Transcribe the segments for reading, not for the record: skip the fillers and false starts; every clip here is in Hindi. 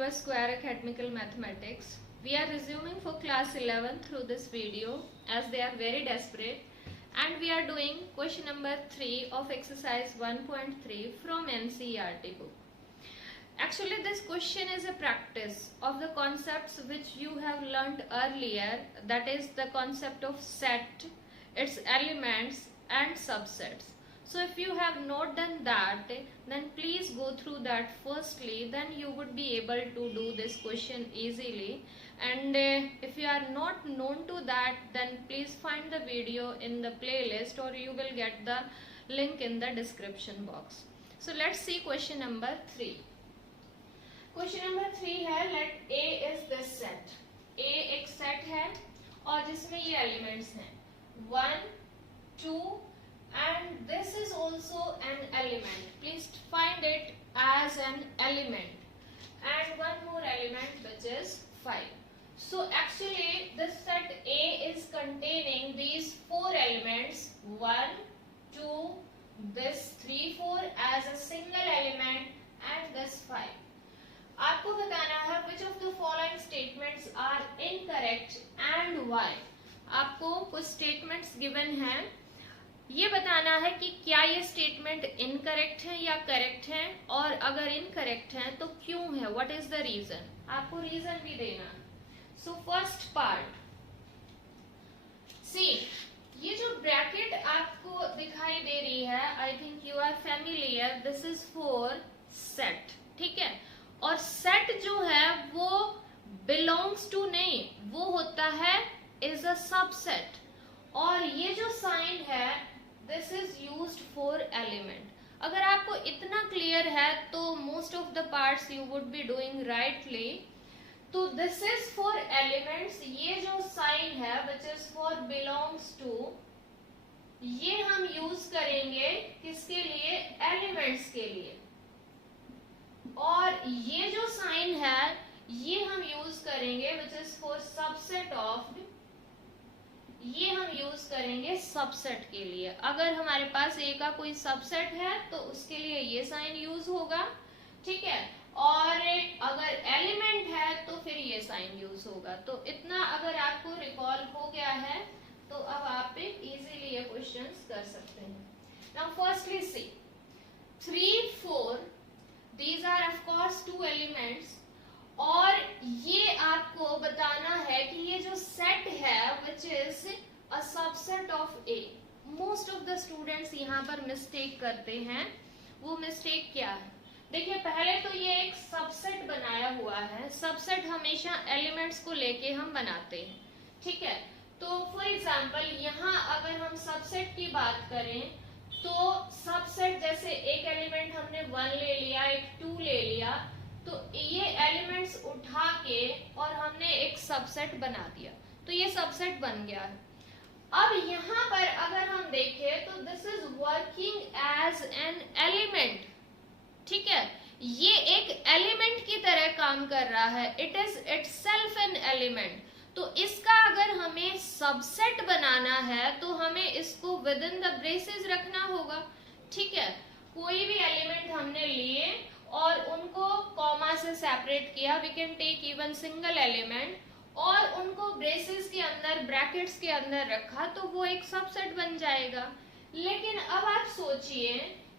your Square Academical Mathematics. We are resuming for class 11 through this video as they are very desperate, and we are doing question number 3 of exercise 1.3 from NCERT book. Actually, this question is a practice of the concepts which you have learnt earlier, that is the concept of set, its elements and subsets. So if you have not done that, then please go through that firstly, then you would be able to do this question easily. And if you are not known to that, then please find the video in the playlist, or you will get the link in the description box. So let's see question number 3. Question number 3 है, let A is this set. A एक सेट है और जिसमें ये एलिमेंट्स हैं 1, 2 and this is also an element. Please find it as an element, and one more element which is 5. So actually this set A is containing these 4 elements, 1, 2, this 3, 4 as a single element and this 5. आपको बताना है which of the following statements are incorrect and why. आपको कुछ statements given हैं, ये बताना है कि क्या ये statement incorrect है या correct है, और अगर incorrect है तो क्यों है, what is the reason. आपको reason भी देना. So first part, see, ये जो bracket आपको दिखाई दे रही है, I think you are familiar, this is for set, ठीक है. और सेट जो है वो बिलोंग्स टू नहीं, वो होता है इज अ सबसेट. और ये जो साइन है this is used for element. अगर आपको इतना क्लियर है तो most of the parts you would be doing rightly. तो दिस इज फॉर एलिमेंट्स. ये जो साइन है which is for belongs to, ये हम यूज करेंगे किसके लिए, एलिमेंट्स के लिए. और ये जो साइन है ये हम यूज करेंगे विच इज फॉर सबसेट ऑफ, ये हम यूज करेंगे सबसेट के लिए. अगर हमारे पास ए का कोई सबसेट है तो उसके लिए ये साइन यूज होगा, ठीक है. और अगर एलिमेंट है तो फिर ये साइन यूज होगा. तो इतना अगर आपको रिकॉल हो गया है तो अब आप इजीली ये क्वेश्चंस कर सकते हैं. Now firstly see 3, 4, these are of course 2 elements. और ये आपको बताना है कि ये जो सेट है which is a subset of A. most of the students यहाँ पर मिस्टेक करते हैं. वो मिस्टेक क्या है, देखिए पहले तो ये एक सबसेट बनाया हुआ है. सबसेट हमेशा एलिमेंट्स को लेके हम बनाते हैं, ठीक है. तो फॉर एग्जांपल यहाँ अगर हम सबसेट की बात करें तो सबसेट जैसे एक एलिमेंट हमने 1 ले लिया, एक 2 ले लिया, तो ये एलिमेंट्स उठा के और हमने एक सबसेट बना दिया, तो ये सबसेट बन गया है. अब यहाँ पर अगर हम देखें तो this is working as an element, ठीक है. ये एक एलिमेंट की तरह काम कर रहा है, it is itself an element. तो इसका अगर हमें सबसेट बनाना है तो हमें इसको विद इन द ब्रेसेस रखना होगा, ठीक है. कोई भी एलिमेंट हमने लिए और उनको कॉमा से सेपरेट किया, we can take even single element, और उनको ब्रेसेस के अंदर, ब्रैकेट्स के अंदर रखा तो वो एक सबसेट बन जाएगा. लेकिन अब आप सोचिए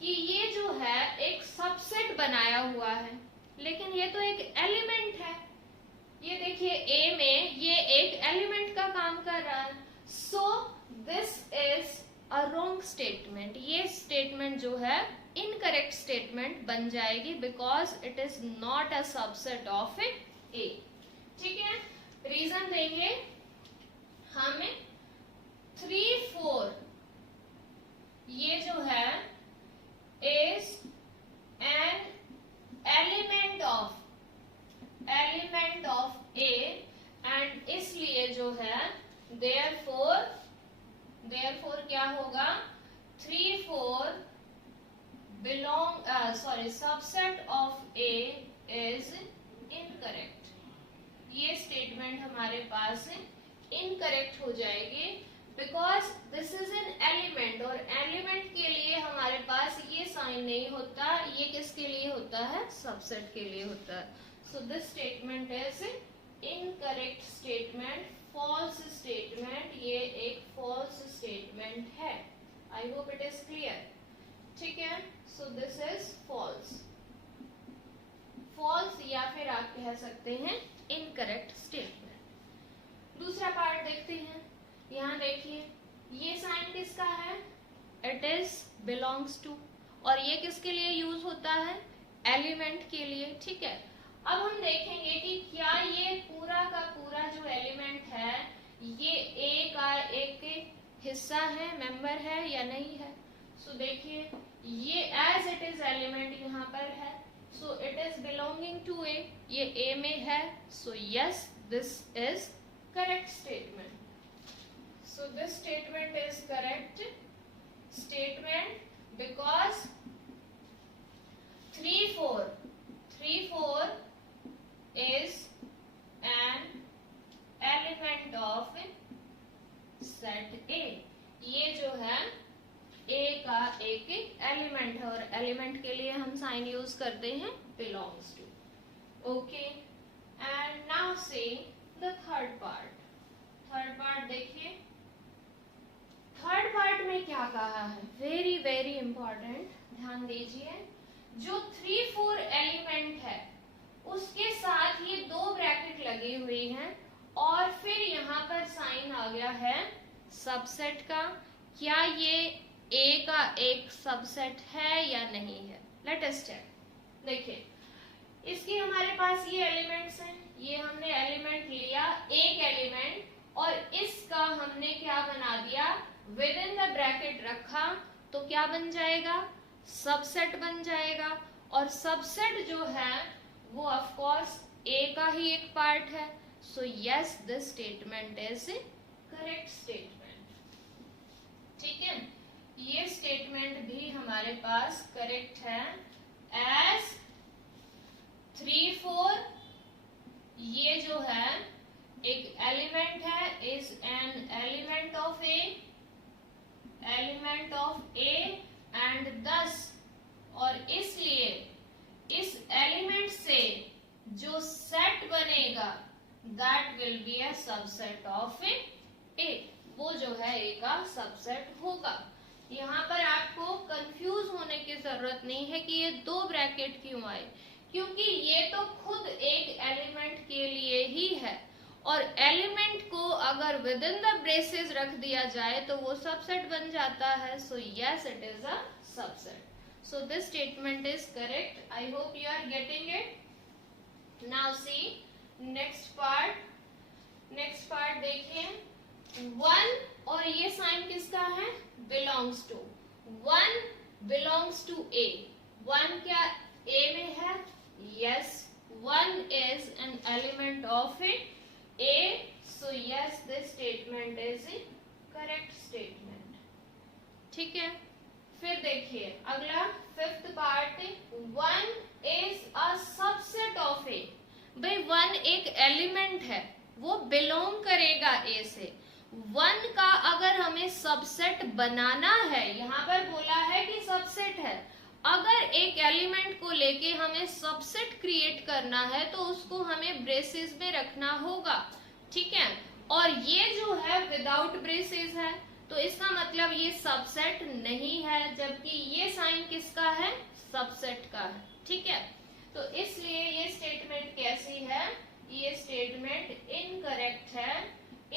कि ये जो है एक सबसेट बनाया हुआ है, लेकिन ये तो एक एलिमेंट है. ये देखिए ए में ये एक एलिमेंट का काम कर रहा है. So this is a wrong statement. ये स्टेटमेंट जो है इनकरेक्ट स्टेटमेंट बन जाएगी because it is not a subset of A, ठीक है. रीजन देंगे हम 3, 4 ये जो है is an element of A, and इसलिए जो है therefore क्या होगा, 3, 4 subset of A is incorrect. ये स्टेटमेंट हमारे पास इनकरेक्ट हो जाएगी because this is an element, और एलिमेंट के लिए हमारे पास ये साइन नहीं होता, ये किसके लिए होता है, सबसेट के लिए होता है. So this statement is incorrect statement, false statement, ये एक फॉल्स स्टेटमेंट है. I hope it is clear. ठीक है, so this is false. False या फिर आप कह सकते हैं इनकरेक्ट स्टेटमेंट. दूसरा पार्ट देखते हैं. यहाँ देखिए, ये साइन किसका है, इट इज बिलोंग्स टू, और ये किसके लिए यूज होता है, एलिमेंट के लिए. ठीक है, अब हम देखेंगे कि क्या ये पूरा का पूरा जो एलिमेंट है ये ए का एक हिस्सा है, मेंबर है या नहीं है. सो देखिए, ये एज इट इज एलिमेंट यहाँ पर है, so it is belonging to A, ये ए में है. So yes, this is correct statement. So this statement is correct statement because 3,4 is an element of set A. ये जो है A का एक एलिमेंट है, और एलिमेंट के लिए हम साइन यूज करते हैं belongs to. Okay, and now see the third part. Third part देखिए. थर्ड पार्ट में क्या कहा है, वेरी वेरी इंपॉर्टेंट, ध्यान दीजिए. जो 3,4 एलिमेंट है उसके साथ ये दो ब्रैकेट लगी हुई हैं, और फिर यहाँ पर साइन आ गया है सबसेट का. क्या ये ए का एक सबसेट है या नहीं है, लेट अस चेक. देखिए, इसकी हमारे पास ये एलिमेंट्स हैं, ये हमने एलिमेंट लिया, एक एलिमेंट, और इसका हमने क्या बना दिया, विद इन द ब्रैकेट रखा, तो क्या बन जाएगा, सबसेट बन जाएगा. और सबसेट जो है वो ऑफ कोर्स ए का ही एक पार्ट है. So yes, this statement is correct statement. ठीक है, ये स्टेटमेंट भी हमारे पास करेक्ट है. एज 3,4 ये जो है एक एलिमेंट है, is an element of A and दस, और इसलिए इस एलिमेंट से जो सेट बनेगा that will be a subset of A, वो जो है ए का सबसेट होगा. यहाँ पर आपको कंफ्यूज होने की जरूरत नहीं है कि ये दो ब्रैकेट क्यों आए, क्योंकि ये तो खुद एक एलिमेंट के लिए ही है, और एलिमेंट को अगर विद इन द ब्रेसेस रख दिया जाए तो वो सबसेट बन जाता है. So yes, it is a subset. So this statement is correct. I hope you are getting it. Now see next part. Next part देखिए, 1, और ये साइन किसका है, belongs to. 1 belongs to A. 1 क्या ए में है, yes, 1 is an element of A, so yes, this statement is a correct statement. ठीक है, फिर देखिए अगला fifth part. 1 is a subset of A. भाई 1 एक एलिमेंट है, वो बिलोंग करेगा A से. 1 का अगर हमें सबसेट बनाना है, यहाँ पर बोला है कि सबसेट है, अगर एक एलिमेंट को लेके हमें सबसेट क्रिएट करना है तो उसको हमें ब्रेसेस में रखना होगा. ठीक है, और ये जो है विदाउट ब्रेसेस है, तो इसका मतलब ये सबसेट नहीं है, जबकि ये साइन किसका है, सबसेट का है. ठीक है, तो इसलिए ये स्टेटमेंट कैसी है, ये स्टेटमेंट इनकरेक्ट है.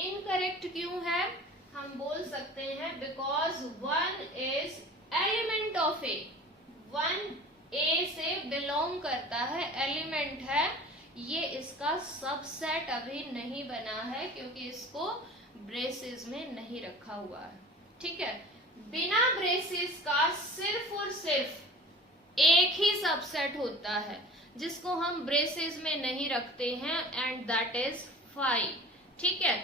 इनकरेक्ट क्यों है, हम बोल सकते हैं बिकॉज 1 इज एलिमेंट ऑफ ए. 1 ए से बिलोंग करता है, एलिमेंट है, ये इसका सबसेट अभी नहीं बना है क्योंकि इसको ब्रेसेस में नहीं रखा हुआ है. ठीक है, बिना ब्रेसेस का सिर्फ और सिर्फ एक ही सबसेट होता है जिसको हम ब्रेसेस में नहीं रखते हैं, एंड दैट इज 5. ठीक है,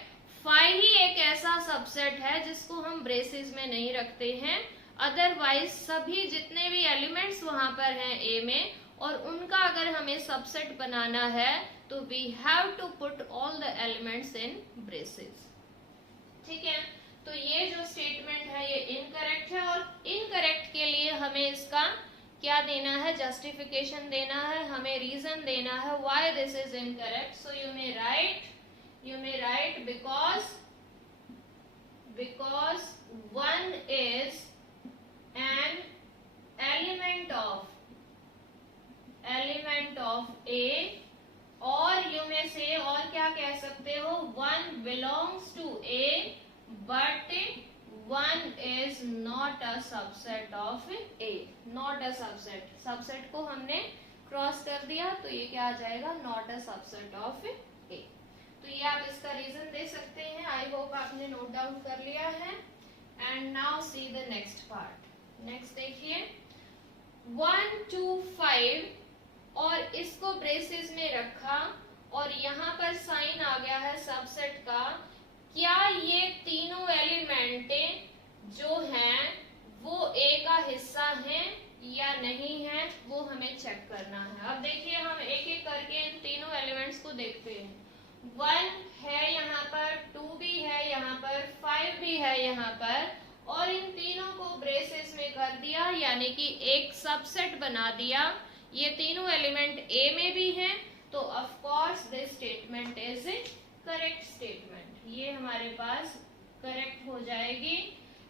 5 ही एक ऐसा सबसेट है जिसको हम ब्रेसेस में नहीं रखते हैं. अदरवाइज सभी जितने भी एलिमेंट्स वहां पर हैं ए में, और उनका अगर हमें सबसेट बनाना है तो we have to put all the elements in braces. ठीक है, तो ये जो स्टेटमेंट है ये इनकरेक्ट है, और इनकरेक्ट के लिए हमें इसका क्या देना है, जस्टिफिकेशन देना है, हमें रीजन देना है why this is incorrect. So you may right because 1 is an element of A, और you may say, और क्या कह सकते हो, 1 belongs to A but 1 is not a subset of A. not a subset को हमने क्रॉस कर दिया तो ये क्या आ जाएगा, not a subset of A. तो ये आप इसका रीजन दे सकते हैं. आई होप आपने नोट डाउन कर लिया है. And now see the next part. Next देखिए 1 2 5 और इसको ब्रेसेस में रखा और यहाँ पर साइन आ गया है सबसेट का. क्या ये तीनों एलिमेंट जो हैं वो A का हिस्सा हैं या नहीं है, वो हमें चेक करना है. अब देखिए हम एक एक करके इन तीनों एलिमेंट्स को देखते हैं. 1 है यहाँ पर, 2 भी है यहाँ पर, 5 भी है यहाँ पर, और इन तीनों को ब्रेसेस में कर दिया यानी कि एक सबसेट बना दिया. ये तीनों एलिमेंट A में भी हैं तो of course this statement is correct statement. ये हमारे पास करेक्ट हो जाएगी.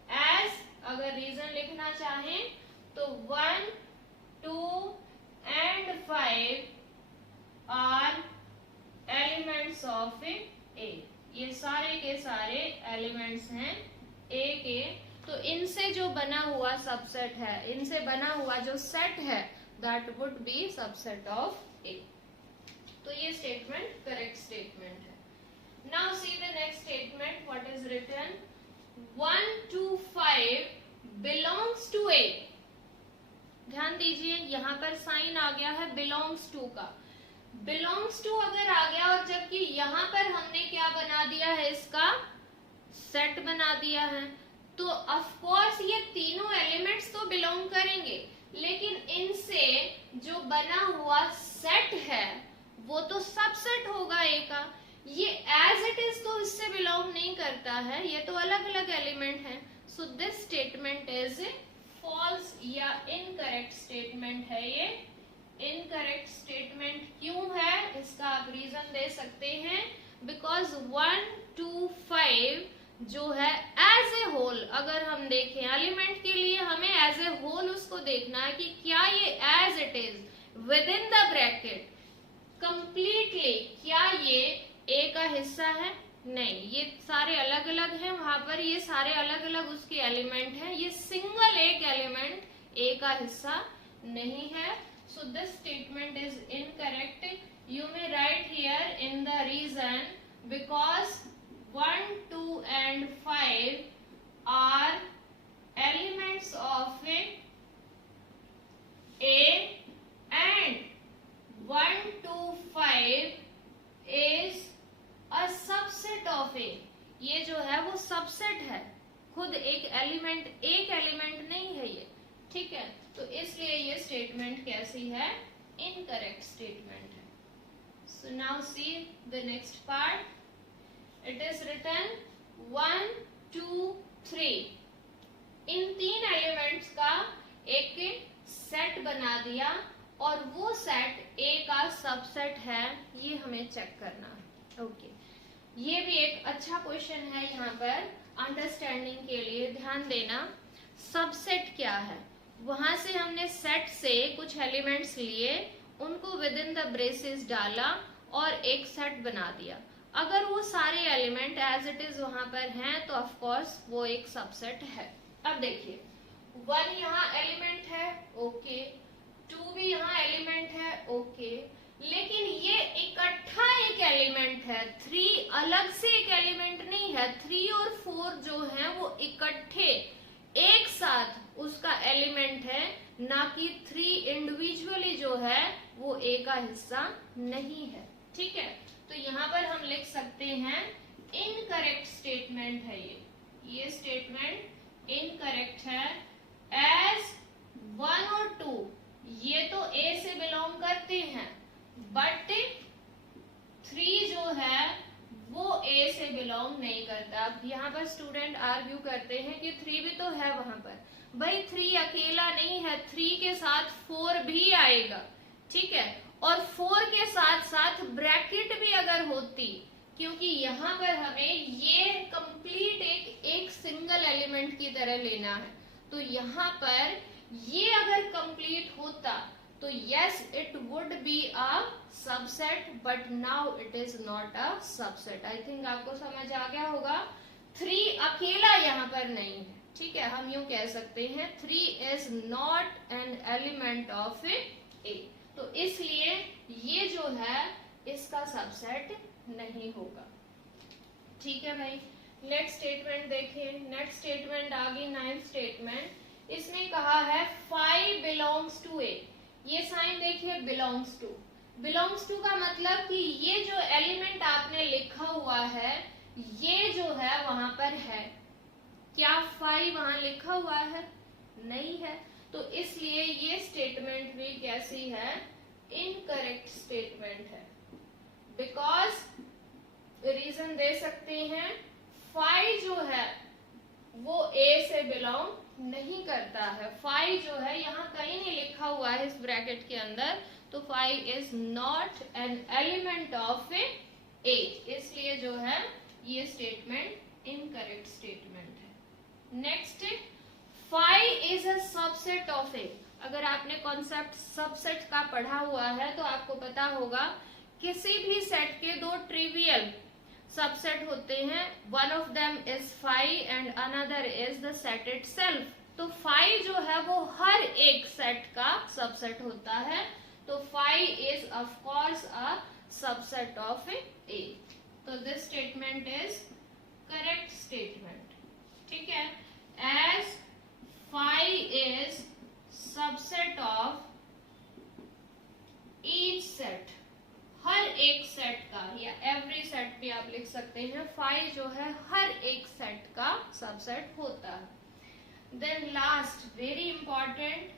एज अगर रीजन लिखना चाहें तो 1 2 and 5 are elements of A. ये सारे के सारे एलिमेंट्स हैं A के. तो इनसे जो बना हुआ सबसेट है, इनसे बना हुआ जो सेट है, that would be subset of A. तो ये स्टेटमेंट करेक्ट स्टेटमेंट है. Now see the next statement. What is written, 1 2 5 belongs to A. ध्यान दीजिए यहाँ पर साइन आ गया है बिलोंग्स टू का. बिलोंग्स टू अगर आ गया और जबकि यहाँ पर हमने क्या बना दिया है, इसका सेट बना दिया है, तो ऑफ कोर्स ये तीनों एलिमेंट्स तो बिलोंग करेंगे, लेकिन इनसे जो बना हुआ सेट है वो तो सबसेट होगा A का. ये एज इट इज तो इससे बिलोंग नहीं करता है, ये तो अलग अलग एलिमेंट है. So this statement is false या इनकरेक्ट स्टेटमेंट है. ये इनकरेक्ट स्टेटमेंट क्यों है, इसका आप रीजन दे सकते हैं. बिकॉज 1 2 5 जो है एज ए होल, अगर हम देखें एलिमेंट के लिए हमें एज ए होल उसको देखना है कि क्या ये as it is within the bracket completely क्या ये A का हिस्सा है. नहीं, ये सारे अलग अलग हैं वहां पर, ये सारे अलग अलग उसके एलिमेंट हैं. ये सिंगल एक एलिमेंट A का हिस्सा नहीं है. So this statement is incorrect. You may write here in the reason because 1 2 and 5 are elements of A and 1 2 5 is a subset of A. ये जो है वो सबसेट है, खुद एक एलिमेंट नहीं है ये. ठीक है, तो इसलिए ये स्टेटमेंट कैसी है, इनकरेक्ट स्टेटमेंट है. So now see the next part. It is written 1 2 3. इन तीन एलिमेंट्स का एक सेट बना दिया और वो सेट A का सबसेट है, ये हमें चेक करना है. ओके, ये भी एक अच्छा क्वेश्चन है यहाँ पर अंडरस्टैंडिंग के लिए. ध्यान देना, सबसेट क्या है, वहां से हमने सेट से कुछ एलिमेंट्स लिए, उनको विद इन द ब्रेसेस डाला और एक सेट बना दिया. अगर वो सारे एलिमेंट एज इट इज वहां पर हैं तो ऑफ कोर्स वो एक सबसेट है. अब देखिए 1 यहाँ एलिमेंट है, ओके, 2 भी यहाँ एलिमेंट है, ओके, लेकिन ये इकट्ठा एक एलिमेंट है. 3 अलग से एक एलिमेंट नहीं है. 3 और 4 जो है वो इकट्ठे एक साथ उसका एलिमेंट है, ना कि 3 इंडिविजुअली जो है वो A का हिस्सा नहीं है. ठीक है, तो यहाँ पर हम लिख सकते हैं इनकरेक्ट स्टेटमेंट है ये स्टेटमेंट इनकरेक्ट है. एज 1 और 2 ये तो A से बिलोंग करते हैं, बट 3 जो है वो A से बिलोंग बिलोंग नहीं करता। अब यहाँ पर स्टूडेंट आर्ग्यू करते हैं कि 3 भी तो है वहां पर। भाई 3 अकेला नहीं है, 3 के साथ 4 भी आएगा, ठीक है। और 4 के साथ साथ ब्रैकेट भी अगर होती, क्योंकि यहाँ पर हमें ये कंप्लीट एक सिंगल एलिमेंट की तरह लेना है, तो यहाँ पर ये अगर कंप्लीट होता तो yes it would be a subset, but now it is not a subset. I think आपको समझ आ गया होगा। 3 अकेला यहाँ पर नहीं है, ठीक है। हम यूं कह सकते हैं 3 is not an element of A, तो इसलिए ये जो है इसका सबसेट नहीं होगा, ठीक है भाई। नेक्स्ट स्टेटमेंट देखिए। नेक्स्ट स्टेटमेंट आ गई 9th स्टेटमेंट। इसने कहा है 5 बिलोंग्स टू ए। ये साइन देखिए बिलोंग्स टू। बिलोंग्स टू का मतलब कि ये जो एलिमेंट आपने लिखा हुआ है ये जो है वहां पर है। क्या 5 वहां लिखा हुआ है? नहीं है, तो इसलिए ये स्टेटमेंट भी कैसी है? इनकरेक्ट स्टेटमेंट है। बिकॉज रीजन दे सकते हैं 5 जो है वो ए से बिलोंग नहीं करता है। 5 जो है यहाँ कहीं नहीं लिखा हुआ है इस ब्रैकेट के अंदर, तो 5 is not an element of A, इसलिए जो है ये स्टेटमेंट इनकरेक्ट स्टेटमेंट है। Next 5 is a subset of A. अगर आपने कॉन्सेप्ट सबसेट का पढ़ा हुआ है तो आपको पता होगा किसी भी सेट के 2 ट्रिवियल सबसेट होते हैं। One of them is 5 and another is the set itself. तो 5 जो है वो हर एक सेट का सबसेट होता है, तो 5 is of course a subset of A. तो this statement is correct statement, ठीक है। As 5 is subset of each set, हर एक सेट का, या एवरी सेट भी आप लिख सकते हैं। 5 जो है हर एक सेट का सबसेट होता है। देन लास्ट वेरी इंपॉर्टेंट,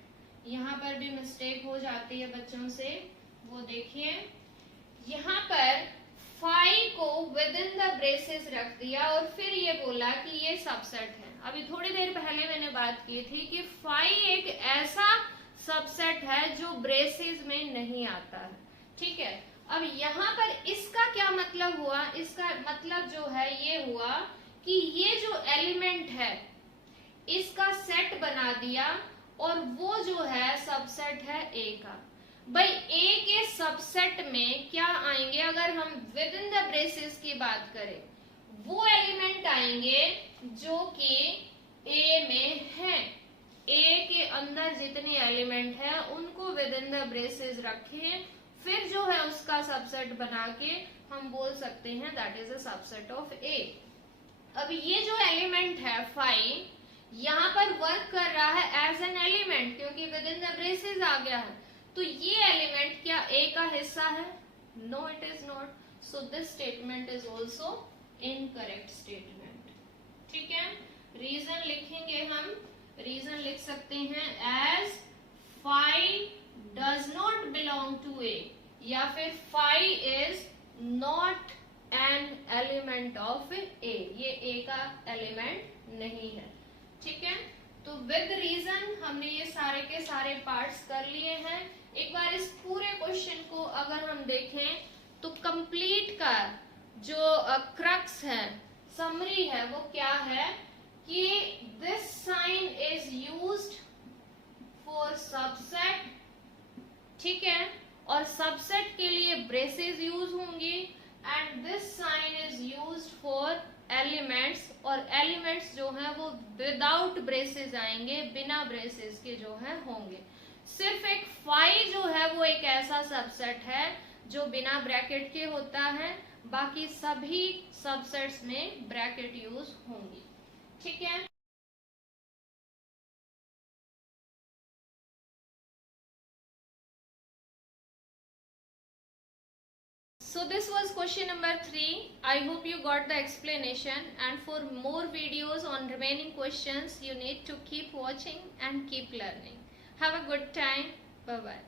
यहाँ पर भी मिस्टेक हो जाती है बच्चों से, वो देखिए यहाँ पर 5 को विद इन द ब्रेसेस रख दिया और फिर ये बोला कि ये सबसेट है। अभी थोड़ी देर पहले मैंने बात की थी कि 5 एक ऐसा सबसेट है जो ब्रेसेस में नहीं आता है, ठीक है। अब यहाँ पर इसका क्या मतलब हुआ? इसका मतलब जो है ये हुआ कि ये जो एलिमेंट है इसका सेट बना दिया और वो जो है सबसेट है ए का। भाई ए के सबसेट में क्या आएंगे? अगर हम विद इन द ब्रेसेस की बात करें, वो एलिमेंट आएंगे जो कि ए में है। ए के अंदर जितने एलिमेंट है उनको विद इन द ब्रेसेस रखें, फिर जो है उसका सबसेट बना के हम बोल सकते हैं that is a subset of A. अब ये जो एलिमेंट है 5 यहाँ पर वर्क कर रहा है एज एन एलिमेंट, क्योंकि विद इन द ब्रेसेस आ गया है। तो ये एलिमेंट क्या ए का हिस्सा है? No it is not, so this statement is also incorrect statement, ठीक है। रीजन लिखेंगे हम, रीजन लिख सकते हैं as 5 does not belong to A, या फिर 5 is not an element of A, ये A का एलिमेंट नहीं है, ठीक है। तो विद रीजन हमने ये सारे के सारे पार्ट्स कर लिए हैं। एक बार इस पूरे क्वेश्चन को अगर हम देखें तो कंप्लीट का जो क्रक्स है, समरी है, वो क्या है कि this sign is used for subset, ठीक है, और सबसेट के लिए ब्रेसेस यूज होंगी and this sign is used for elements, और एलिमेंट्स जो है वो विदाउट ब्रेसेस आएंगे, बिना ब्रेसेस के जो है होंगे। सिर्फ एक 5 जो है वो एक ऐसा सबसेट है जो बिना ब्रैकेट के होता है, बाकी सभी सबसेट्स में ब्रैकेट यूज होंगी, ठीक है। So this was question number 3. I hope you got the explanation, and for more videos on remaining questions you need to keep watching and keep learning. Have a good time. Bye bye.